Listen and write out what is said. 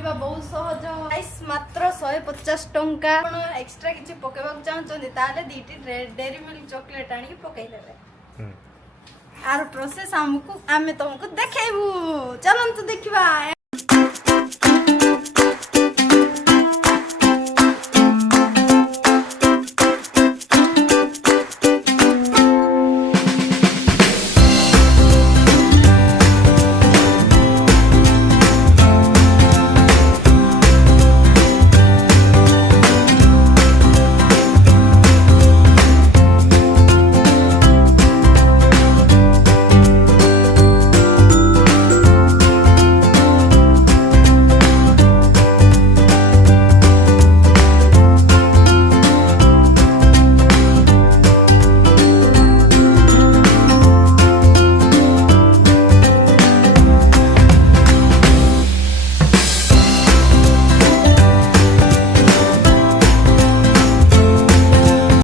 बनेबा बहुत सहज गाइस मात्र 150 टंका आपण एक्स्ट्रा किछि पकेबा चाहछन ताले दीटी डेरी मिल्क चॉकलेट आनी पकई देबे आर प्रोसेस हमको आमे तुमको देखेबू चलन तो देखिबा।